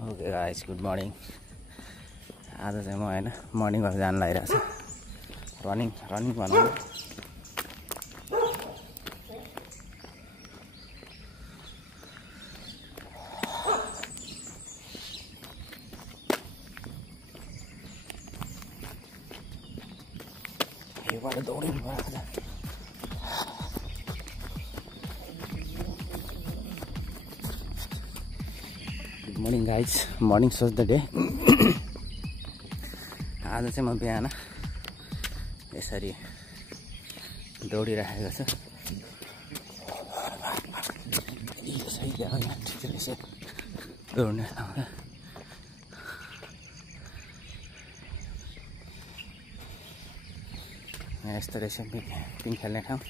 Okay guys, good morning. आज चाहिँ म होइन मर्निङ वाक जान लागिरहेको छु। रनिङ भनौँ। योबाट दौडिनु पर्छ। गुड मर्निङ गाइज, मर्निङ सोच द डे। आज चाहिँ म बिहान यसरी दौडिराखेको छु। सही यहाँ ठिक रहेछ दौड्ने ठाउँ। यहाँ यस्तो रहेछ पिङ खेल्ने ठाउँ।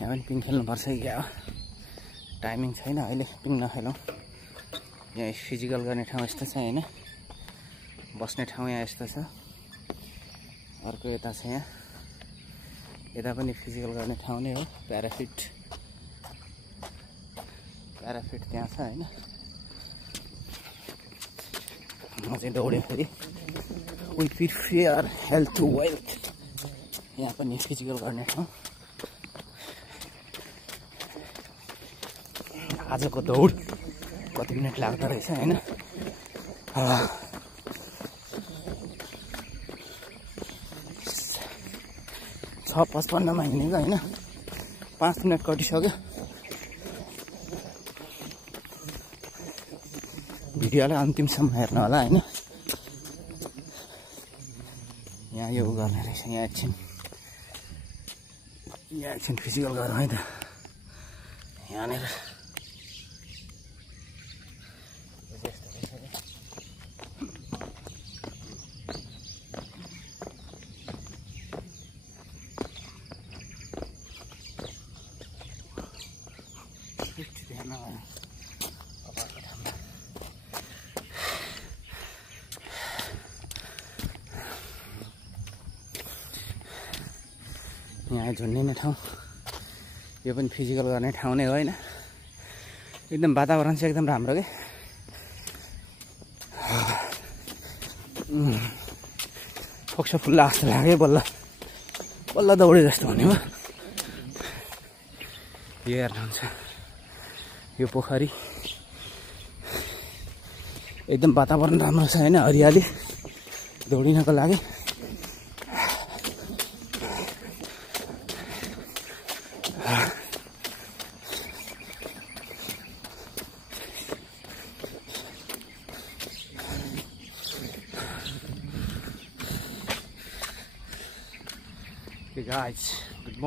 यहाँ पनि पिङ खेल्नुपर्छ कि क्या हो, टाइमिङ छैन अहिले पिङ नखेलौँ। यहाँ फिजिकल गर्ने ठाउँ यस्तो छ होइन, बस्ने ठाउँ यहाँ यस्तो छ। अर्को यता छ, यहाँ यता पनि फिजिकल गर्ने ठाउँ नै हो। प्याराफिट त्यहाँ छ होइन। म चाहिँ दौडेँ फेरि we prefer health to wealth. यहाँ पनि फिजिकल गर्ने ठाउँ। आजको दौड कति मिनट लाग्दो रहेछ होइन। 6:55 हिँडेको होइन, 5 मिनट कटिसक्यो। भिडियोलाई अन्तिमसम्म हेर्नु होला होइन। यहाँ यो गर्ने रहेछ, यहाँ एकछिन फिजिकल गरौँ है त। यहाँनिर यहाँ झुन्डिने ठाउँ। यो पनि फिजिकल गर्ने ठाउँ नै हो होइन। एकदम वातावरण चाहिँ एकदम राम्रो के। फोक्सो फुल्ला जस्तो लाग्यो। बल्ल दौडे जस्तो हुने हो। यो हेर्नुहुन्छ, यो पोखरी एकदम वातावरण राम्रो छ होइन, हरियाली दौडिनको लागि। Guys good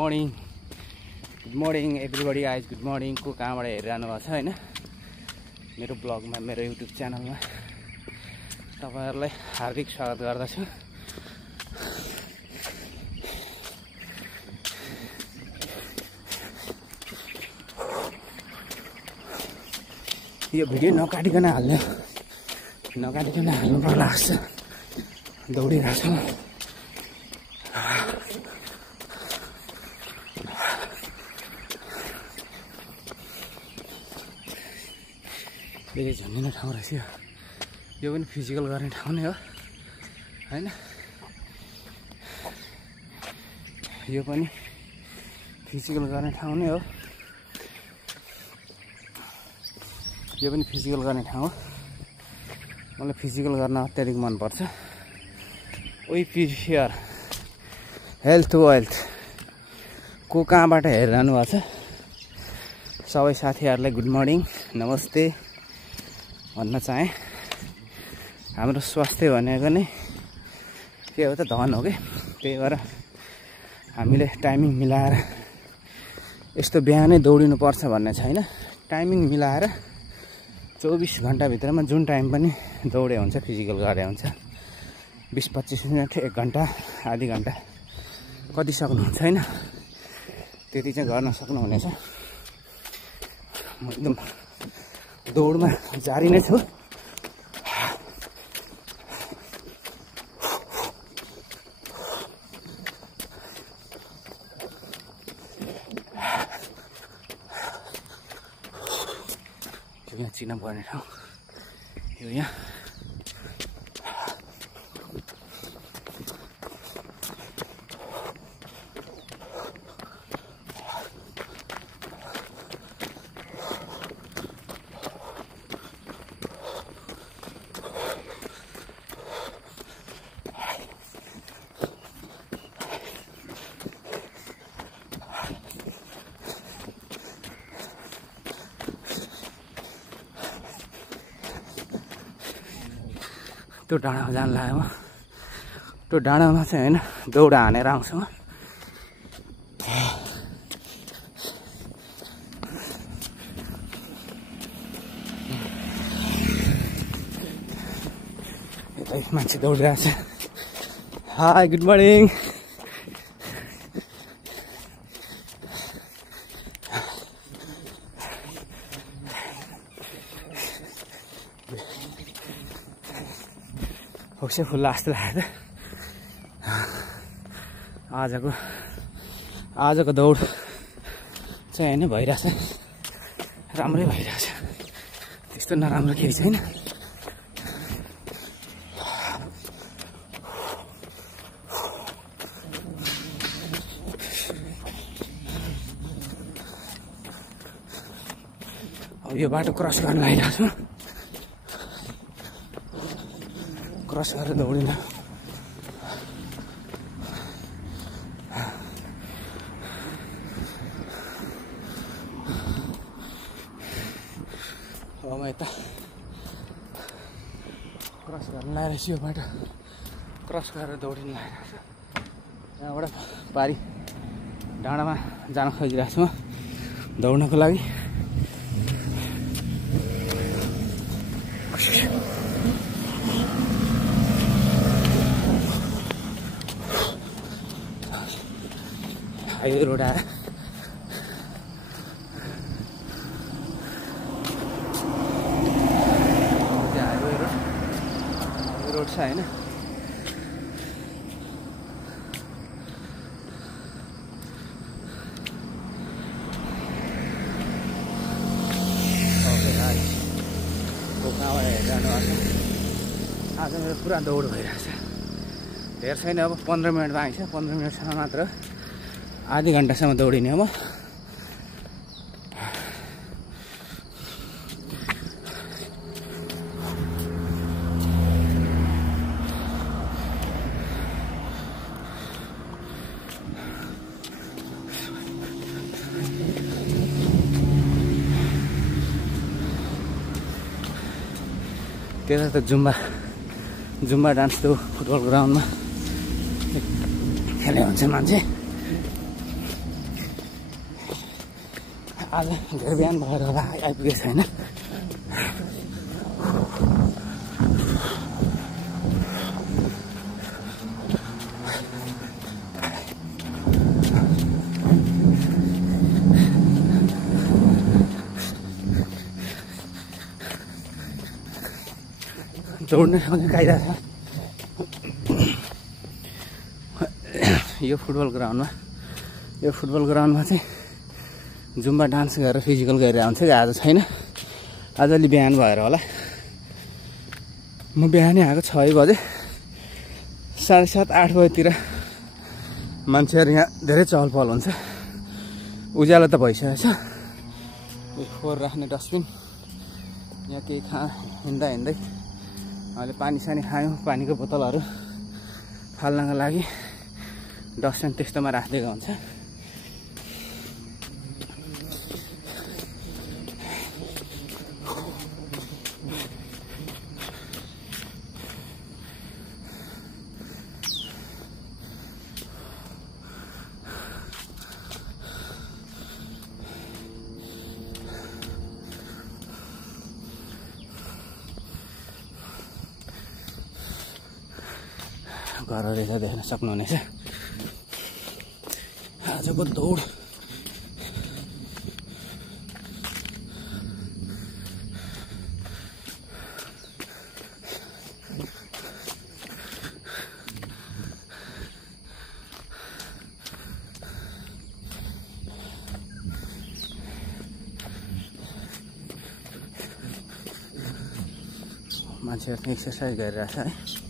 morning everybody guys, good morning. को कहाँबाट हेरिरहनु भएको छ होइन मेरो ब्लगमा, मेरो युट्युब च्यानलमा तपाईँहरूलाई हार्दिक स्वागत गर्दछु। यो भिडियो नकाटिकन हाल्नु पर्ला जस्तो दौडिरहेको छु। यो झन्डिने ठाउँ रहेछ। यो पनि फिजिकल गर्ने ठाउँ नै हो होइन। यो पनि फिजिकल गर्ने ठाउँ नै हो। यो पनि फिजिकल गर्ने ठाउँ हो। मलाई फिजिकल गर्न अत्याधिक मनपर्छ। We prefer health to wealth. को कहाँबाट हेरिरहनु भएको छ सबै साथीहरूलाई गुड मर्निङ, नमस्ते भन्न चाहेँ। हाम्रो स्वास्थ्य भनेको नै के हो त, धन हो कि। त्यही भएर हामीले टाइमिङ मिलाएर यस्तो बिहानै दौडिनुपर्छ भन्ने छैन। टाइमिङ मिलाएर 24 घन्टाभित्रमा जुन टाइम पनि दौडे हुन्छ, फिजिकल गरे हुन्छ। 20-25 मिनट, 1 घन्टा, आधी घन्टा कति सक्नुहुन्छ होइन, त्यति चाहिँ गर्न सक्नुहुनेछ। म एकदम दौडमा जारी नै छु। यहाँ चिन्न पर्ने ठाउँ यो यहाँ त्यो डाँडामा जान लाग्यो म त्यो डाँडामा चाहिँ होइन दौडा हानेर आउँछु म यतै मान्छे दौडिरहेको छ हाई गुड मर्निङ होक्से फुल्ला जस्तो लाग्यो आजको दौड चाहिँ होइन भइरहेछ राम्रै भइरहेछ त्यस्तो नराम्रो केही छैन अब यो बाटो क्रस गर्न लागिरहेको छु क्रस गरेर दौडिन अब म यता क्रस गर्न लागिरहेको छु यो बाटो क्रस गरेर दौडिन लागिरहेको छु यहाँबाट पारी डाँडामा जान खोजिरहेको छु म दौड्नको लागि हाईवे रोड आयो हाईवे रोड छ होइन आज मेरो पुरा दौड भइरहेछ धेर छैन अब 15 मिनटमा आइन्छ 15 मिनटसम्म मात्र आधी घन्टासम्म दौडिने अब त्यता त जुम्बा डान्स त्यो फुटबल ग्राउन्डमा खेले हुन्छ मान्छे आज धेरै बिहान भएर होला आइपुगेको छैन दौड्ने समय कायदा छ यो फुटबल ग्राउन्डमा चाहिँ जुम्बा डान्स गरेर फिजिकल गरेर आउँछ कि आज छैन आज अलि बिहान भएर होला म बिहानै आएको 6 बजे 7:30 8 बजेतिर मान्छेहरू यहाँ धेरै चहल पहल हुन्छ उज्यालो त भइसकेको छ फोहोर राख्ने डस्टबिन यहाँ केही हिँड्दा अहिले पानी सानी खायौँ पानीको बोतलहरू फाल्नको लागि डस्टबिन त्यस्तोमा राखिदिएको हुन्छ घर रहेछ देख्न सक्नुहुनेछ आजको दौड मान्छेहरू एक्सर्साइज गरिरहेछ है।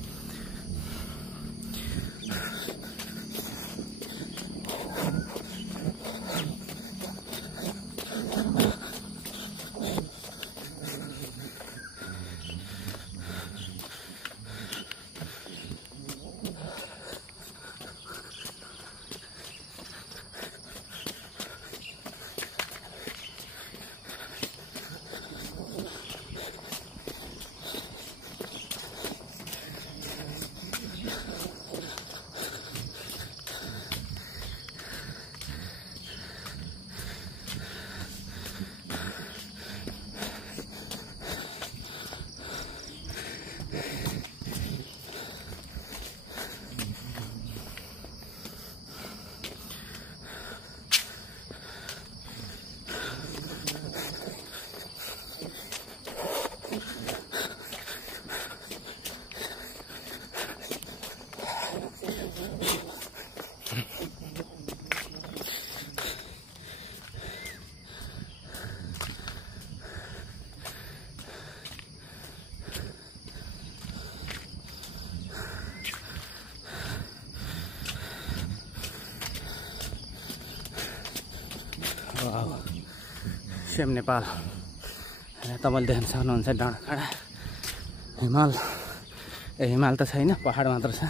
सेम नेपाल तपाईँले देख्न सक्नुहुन्छ डाँडाकाँडा हिमाल हिमाल त छैन, पहाड मात्र छ।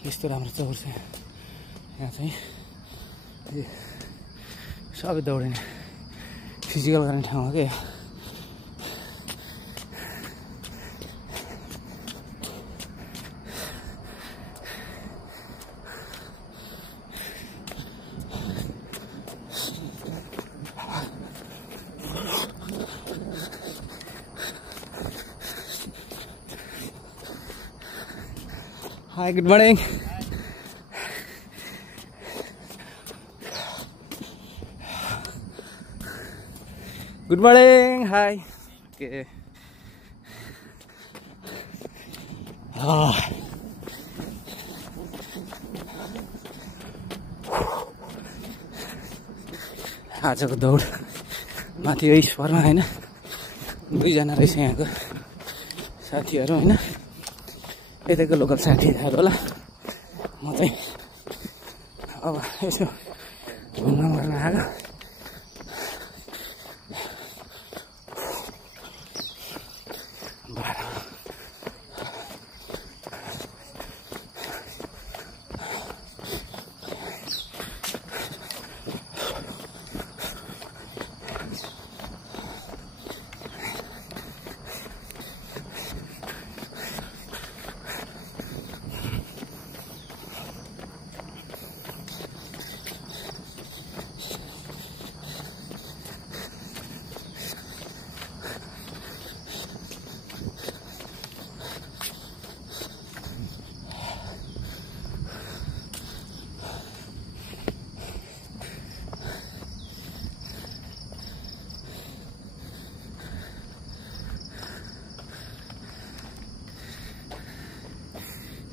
यस्तो राम्रो चौर छ यहाँ चाहिँ, सबै दौडिने फिजिकल गर्ने ठाउँ हो कि। Hi, good morning. Good morning. Hi. Okay. आजको दौड माथि यही स्वरमा हैन, दुईजना रहेछ यहाँको साथीहरू हैन, यतैको लोकल साथीहरू होला। म चाहिँ अब यसो घुम्न गर्न आएको।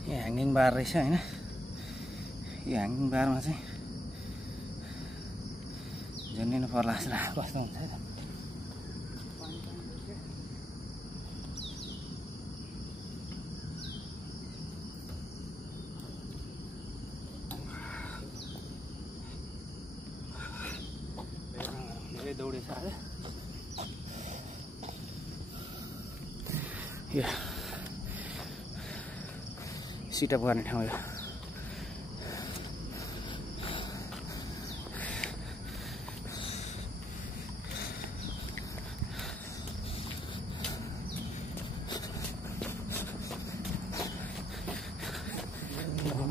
यो ह्याङ्गिङ बार रहेछ हैन, यो ह्याङ्गिङ बारमा चाहिँ झुन्डिनु पर्ला जस्तो लाग्छ। कस्तो हुन्छ है त, धेरै दौडेछ आज। यो सिटअप गर्ने ठाउँ यो। अब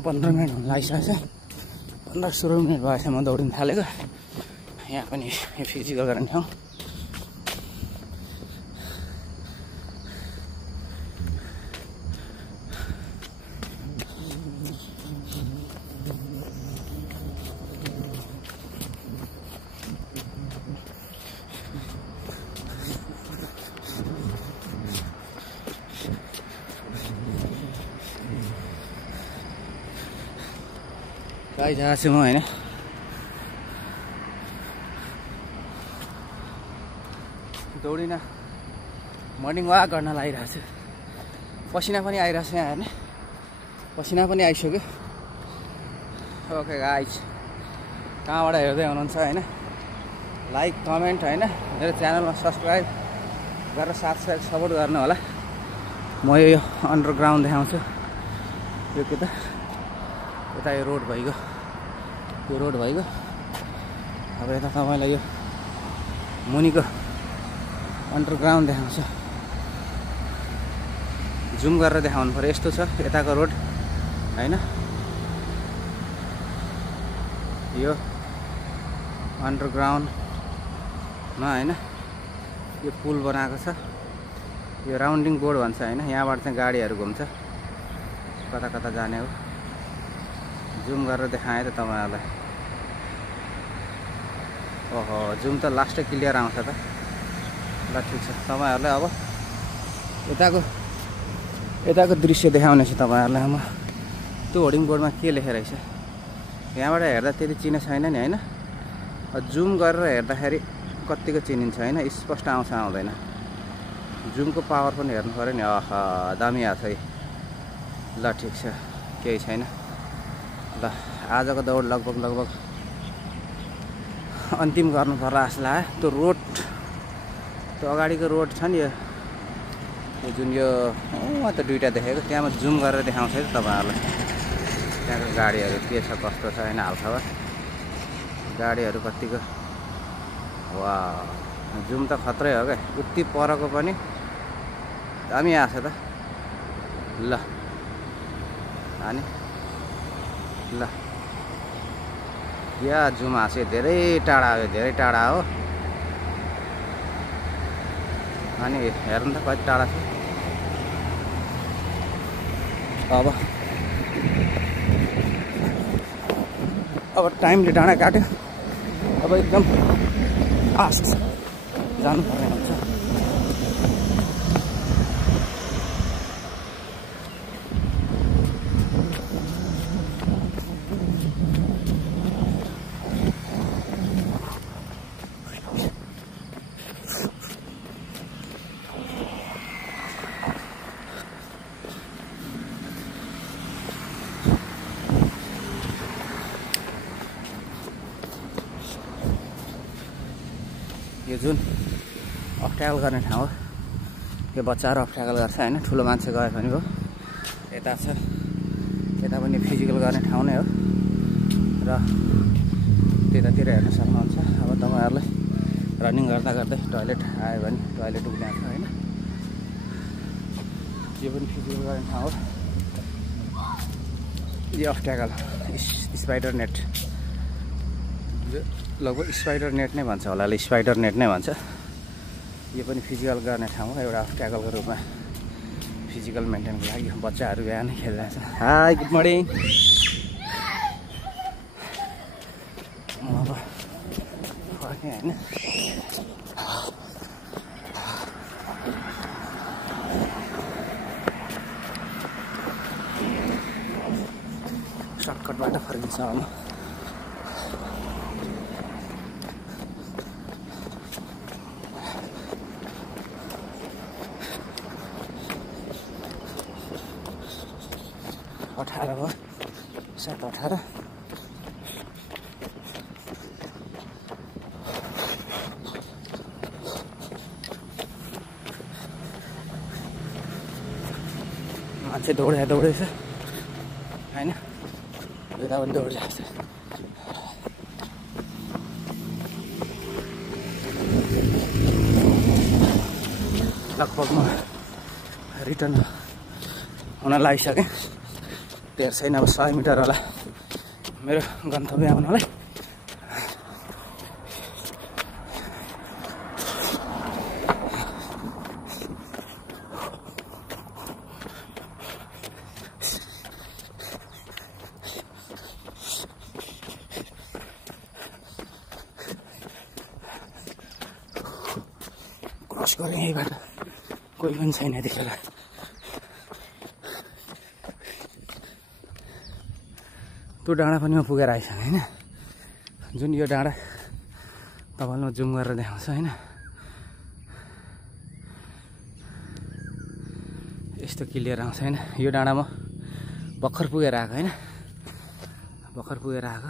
15 मिनट हुन लागिसकेको छ, 15-16 मिनट भएछ म दौडिन थालेको। यहाँ पनि यो फिजिकल गर्ने ठाउँ। गाइस आएको छु म होइन दौडिन मर्निङ वाक गर्न लागिरहेको छु पसिना पनि आइरहेको छ यहाँ हेर्ने पसिना पनि आइसक्यो ओके गाइस कहाँबाट हेर्दै हुनुहुन्छ होइन लाइक कमेन्ट होइन मेरो च्यानलमा सब्सक्राइब गरेर साथसाथ सपोर्ट गर्नु होला म यो अन्डरग्राउन्ड देखाउँछु यो यता यो रोड भइगयो अब यता तपाईँलाई यो मुनिको अन्डरग्राउन्ड देखाउँछु जुम गरेर देखाउनु पर्यो यस्तो छ यताको रोड होइन यो अन्डरग्राउन्डमा होइन यो पुल बनाएको छ यो राउन्डिङ बोर्ड भन्छ होइन यहाँबाट चाहिँ गाडीहरू घुम्छ कता कता जाने हो जुम गरेर देखाएँ त तपाईँहरूलाई ओहो जुम त लास्टै क्लियर आउँछ त ल ठिक छ तपाईँहरूलाई अब यताको दृश्य देखाउने छु तपाईँहरूलाई म त्यो होर्डिङ बोर्डमा के लेखेर रहेछ यहाँबाट हेर्दा त्यति चिने छैन नि होइन जुम गरेर हेर्दाखेरि कत्तिको चिनिन्छ होइन स्पष्ट आउँछ आउँदैन जुमको पावर पनि हेर्नु पऱ्यो नि दामी आएको छ है ल ठिक छ केही छैन ल आजको दौड लगभग अन्तिम गर्नु पर्ला जस्तो लाग्यो त्यो रोड त्यो अगाडिको रोड छ नि यो जुन यो त दुईवटा देखेको त्यहाँमा जुम गरेर देखाउँछ है तपाईँहरूलाई त्यहाँको गाडीहरू के छ कस्तो छ होइन हालखबर गाडीहरू कतिको वा जुम त खत्रै हो क्या उति परको पनि दामी आएको छ त ल अनि ल या जुम आएको छ धेरै टाढा हो अनि हेर्नु त कति टाढा छ अब टाइमले डाँडा काट्यो अब एकदम फास्ट जानुपर्ने हुन्छ यो जुन अब्ट्याकल गर्ने ठाउँ हो यो बच्चाहरू अब्ट्याकल गर्छ होइन ठुलो मान्छे गए पनि हो यता छ यता पनि फिजिकल गर्ने ठाउँ नै हो र त्यतातिर हेर्न सक्नुहुन्छ अब तपाईँहरूलाई रनिङ गर्दा टोइलेट आयो भने टोइलेट उक्लिन्छ होइन यो पनि फिजिकल गर्ने ठाउँ हो यो अब्ट्याकल स्पाइडर नेट लगभग स्पाइडर नेट नै भन्छ होला स्पाइडर नेट नै भन्छ यो पनि फिजिकल गर्ने ठाउँ हो एउटा अब्ट्याकलको रूपमा फिजिकल मेन्टेनको लागि बच्चाहरू बिहानै खेलिरहेछ हाई गुड मर्निङ अब फर्केँ होइन सर्टकटबाट फर्किन्छ अब अठार भयो 7-18 मान्छे दौडेछ होइन यता पनि दौडिरहेको छ लगभग म रिटर्न हुन लागिसकेँ ढेर छैन अब 100 मिटर होला मेरो गन्तव्य आउनलाई क्रस गरेँ यहीबाट कोही पनि छैन त्यतिखेर त्यो डाँडा पनि म पुगेर आइसकेँ होइन। जुन यो डाँडा तपाईँलाई म जुम गरेर देखाउँछु होइन। यस्तो क्लियर आउँछ होइन। यो डाँडा म भर्खर पुगेर आएको होइन, भर्खर पुगेर आएको।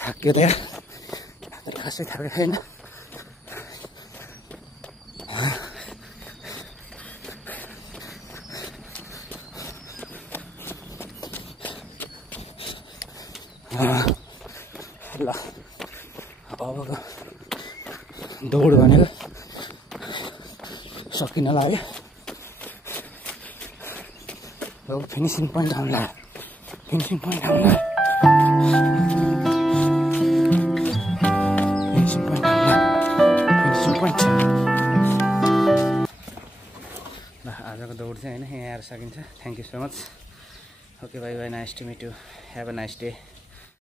थाक्यो त यार, खासै थाकेको छैन। ल अबको दौड भनेको सकिन लाग्यो। अब फिनिसिङ पोइन्ट आउनु लाग्यो, फिनिसिङ पोइन्ट आउनु लाग्यो। ल आजको दौड चाहिँ होइन यहाँ आएर सकिन्छ। Thank you so much. Okay bye bye, nice to meet you, have a nice day.